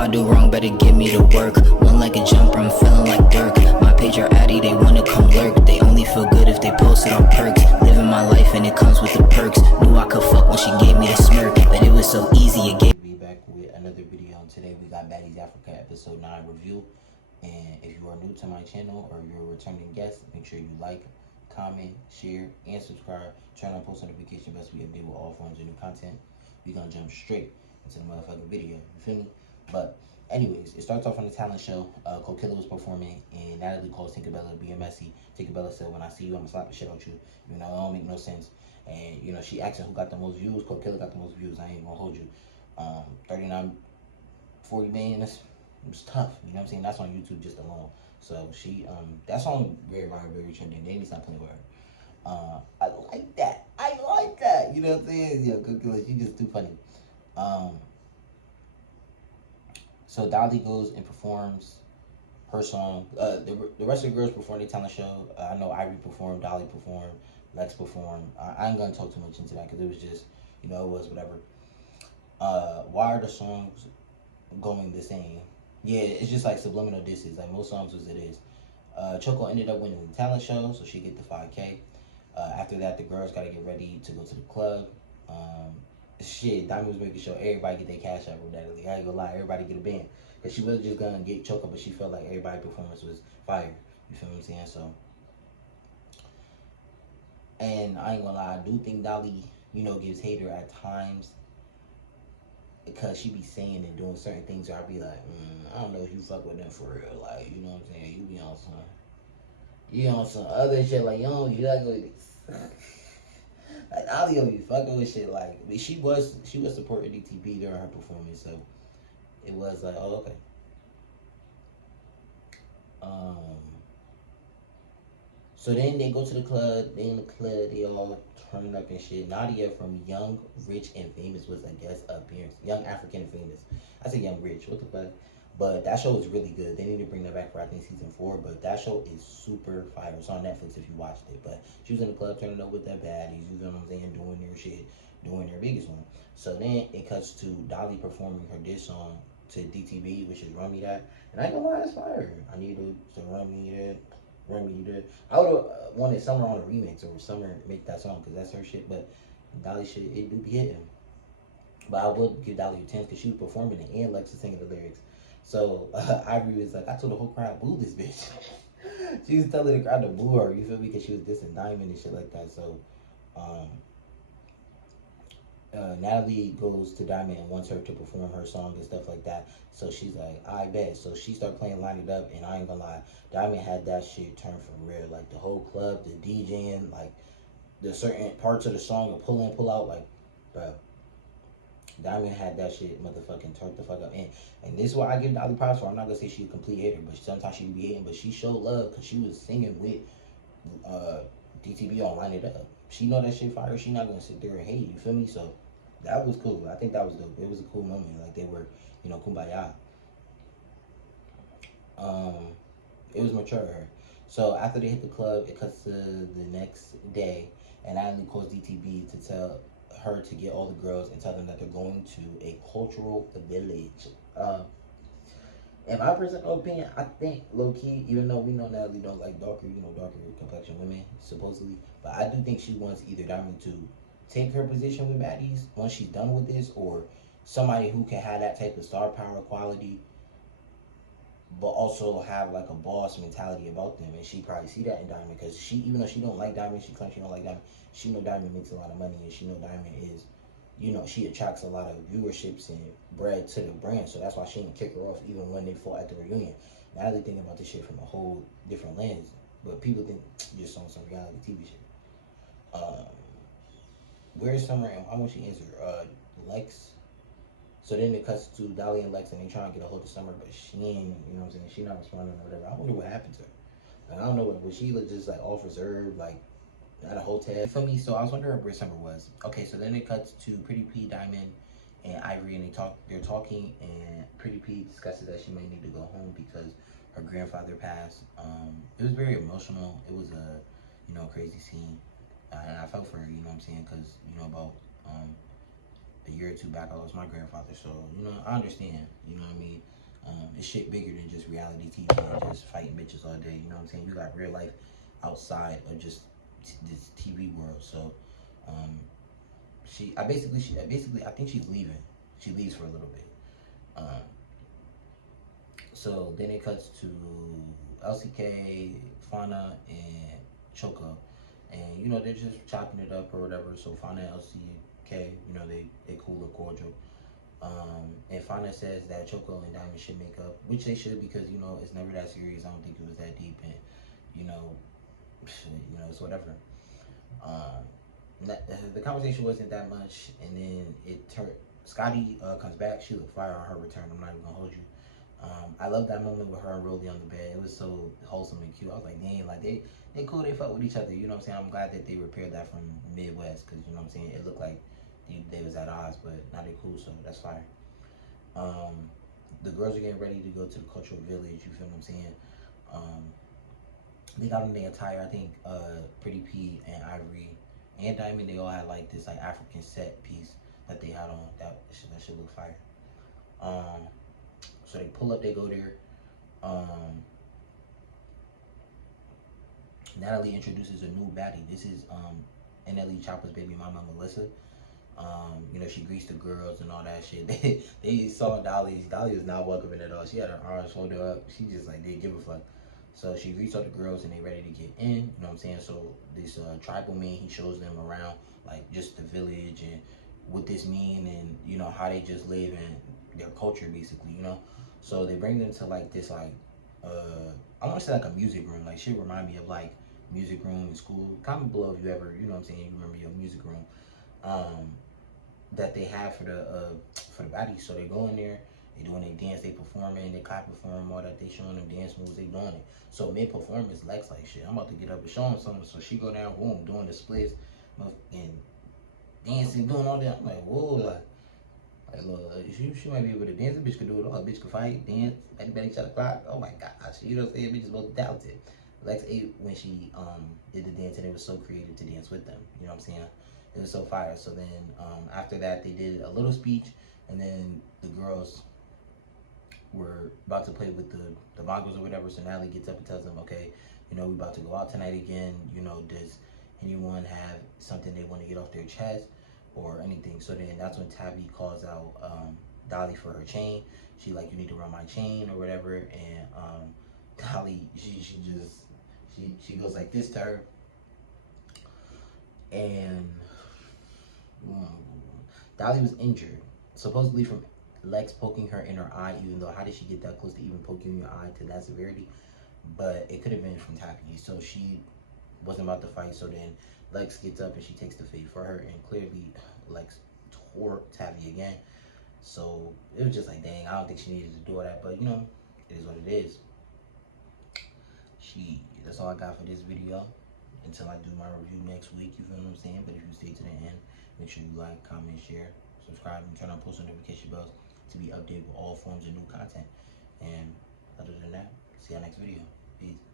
I do wrong, better give me the work. One like a jumper, I'm feeling like Dirk. My page are addy, they wanna come lurk. They only feel good if they post it on perks. Living my life and it comes with the perks. Knew I could fuck when she gave me the smirk, but it was so easy, it gave be back with another video. Today we got Baddies Africa episode 9 review. And if you are new to my channel or you're a returning guest, make sure you like, comment, share, and subscribe. Turn on post notification bells so we update with all forms of new content. We're gonna jump straight into the motherfucking video. You feel me? But anyways, it starts off on the talent show. Kokilla was performing and Natalie calls Tinkerbella being messy. Tinkerbella said, "When I see you, I'm gonna slap the shit out you." You know, it don't make no sense. And you know, she asking who got the most views. Kokilla got the most views. I ain't gonna hold you. 39, 40 million. It was tough. You know what I'm saying? That's on YouTube just alone. So she, that song very viral, very trending. They need to stop playing with her. I like that. I like that. You know what I'm saying? Yeah, Kokilla, she just too funny. So Dolly goes and performs her song. The rest of the girls performed their talent show. I know Ivory performed, Dolly performed, Lex performed. I ain't gonna talk too much into that because it was just, you know, it was whatever. Why are the songs going the same? Yeah, it's just like subliminal disses. Like most songs as it is. Choco ended up winning the talent show, so she get the 5K. After that, the girls gotta get ready to go to the club. Shit, Diamond was making sure everybody get their cash out with Natalie. I ain't gonna lie, everybody get a band. Because she wasn't just gonna get Choco, but she felt like everybody's performance was fire. You feel what I'm saying? So, and I ain't gonna lie, I do think Dolly, you know, gives hater at times. Because she be saying and doing certain things where I be like, I don't know if you fuck with them for real. Like, you know what I'm saying? You be on some other shit. Like, you like like Dolly will be fucking with shit. Like, I mean, she was supporting DTP during her performance, so it was like, oh, okay. So then they go to the club. They in the club. They all turn up and shit. Nadia from Young, Rich, and Famous was a guest appearance. Young, African, and Famous. I said Young, Rich. What the fuck? But that show is really good. They need to bring that back for, I think, season 4. But that show is super fire. It's on Netflix if you watched it. But she was in the club turning up with their baddies. You know what I'm saying? Doing their shit. Doing their biggest one. So then it cuts to Dolly performing her diss song to DTB, which is Run Me That. And I ain't gonna lie, it's fire. I need to Run Me That. Run Me That. I would have wanted Summer on a remix or Summer make that song because that's her shit. But Dolly shit, it do be hitting. But I would give Dolly a 10 because she was performing it and Lex was singing the lyrics. So Ivory was like, I told the whole crowd, boo this bitch. She was telling the crowd to boo her, you feel me? Because she was dissing Diamond and shit like that. So Natalie goes to Diamond and wants her to perform her song and stuff like that. So she's like, I bet. So she started playing Line It Up, and I ain't gonna lie, Diamond had that shit turned for real. Like the whole club, the DJing, like the certain parts of the song, the pull in, pull out, like, bro. Diamond had that shit motherfucking turned the fuck up. And this is why I give Dolly props for. I'm not gonna say she's a complete hater, but sometimes she be hating, but she showed love because she was singing with DTB on Line It Up. She know that shit fire. She not gonna sit there and hate. You feel me? So that was cool. I think that was dope. It was a cool moment. Like they were, you know, kumbaya. It was mature of her. So after they hit the club, it cuts to the next day, and Natalie calls DTB to tell her to get all the girls and tell them that they're going to a cultural village. In my personal opinion, I think low key, even though we know Natalie don't like darker complexion women supposedly, but I do think she wants either Diamond to take her position with Baddies once she's done with this, or somebody who can have that type of star power quality, but also have like a boss mentality about them. And she probably see that in Diamond because she, even though she don't like Diamond, she claims she don't like Diamond. She know Diamond makes a lot of money, and she know Diamond is, you know, she attracts a lot of viewerships and bread to the brand. So that's why she didn't kick her off even when they fought at the reunion. Now they think about this shit from a whole different lens, but people think just on some reality TV shit. Where's Summer and why won't she answer? Lex. So then it cuts to Dolly and Lex, and they trying to get a hold of Summer, but she ain't, you know what I'm saying? She not responding or whatever. I wonder what happened to her. Like, I don't know, was she just like off reserve, like at a hotel? You feel me? So I was wondering where Summer was. Okay, so then it cuts to Pretty P, Diamond, and Ivory, and they're talking, and Pretty P discusses that she may need to go home because her grandfather passed. It was very emotional. It was a, you know, crazy scene. And I felt for her, you know what I'm saying? Because, you know, about a year or two back, I lost my grandfather. So, you know, I understand. You know what I mean? It's shit bigger than just reality TV and just fighting bitches all day. You know what I'm saying? You got real life outside of just this TV world. So, I think she's leaving. She leaves for a little bit. So then it cuts to LCK, Fauna, and Choco. And, you know, they're just chopping it up or whatever. So Fauna and LCK, you know, they cool or cordial. And Fauna says that Choco and Diamond should make up, which they should, because, you know, it's never that serious. I don't think it was that deep, and, you know, it's whatever. The conversation wasn't that much, and then it turned. Scotty comes back. She looked fire on her return. I'm not even gonna hold you. I love that moment with her and Rolly on the bed. It was so wholesome and cute. I was like, dang, like they cool. They fuck with each other. You know what I'm saying? I'm glad that they repaired that from Midwest, because, you know what I'm saying, it looked like they was at odds, but now they cool, so that's fire. The girls are getting ready to go to the cultural village. You feel what I'm saying? They got on their attire. I think Pretty P and Ivory and Diamond, they all had like this like African set piece that they had on. That should look fire. So they pull up, they go there. Natalie introduces a new baddie. This is NLE Chopper's baby mama, Melissa. You know, she greased the girls and all that shit. They saw Dolly. Dolly was not welcoming at all. She had her arms folded up. She just like didn't give a fuck. So she greets all the girls and they ready to get in. You know what I'm saying? So this tribal man, he shows them around like just the village and what this mean, and, you know, how they just live in their culture basically, you know. So they bring them to like this like I want to say like a music room. Like, shit remind me of like music room in school. Comment below if you ever, you know what I'm saying, you remember your music room that they have for the baddies. So they go in there, they doing their dance, they performing, they clapping for them, all that, they showing them dance moves, they doing it. So mid performance, Lex like, shit, I'm about to get up and show them something. So she go down, boom, doing the splits and dancing, doing all that. I'm like, whoa, like look, she might be able to dance. A bitch could do it all. A bitch could fight, dance, back shot the clock. Oh my gosh, you know what I'm saying? Bitch is both talented. Lex ate when she did the dance, and it was so creative to dance with them. You know what I'm saying? It was so fire. So then after that, they did a little speech, and then the girls were about to play with the bongos or whatever. So Natalie gets up and tells them, okay, you know, we about to go out tonight again. You know, does anyone have something they want to get off their chest or anything? So then that's when Tabby calls out Dolly for her chain. She like, you need to run my chain or whatever. And Dolly, she goes like this to her. And Dolly was injured, supposedly from Lex poking her in her eye, even though how did she get that close to even poking your eye to that severity? But it could have been from Tappy. So she wasn't about to fight. So then Lex gets up and she takes the fade for her, and clearly Lex tore Tappy again. So it was just like, dang, I don't think she needed to do all that, but you know, it is what it is. That's all I got for this video. Until I do my review next week, you feel what I'm saying? But if you stay to the end, make sure you like, comment, share, subscribe, and turn on post notification bells to be updated with all forms of new content. And other than that, see you next video. Peace.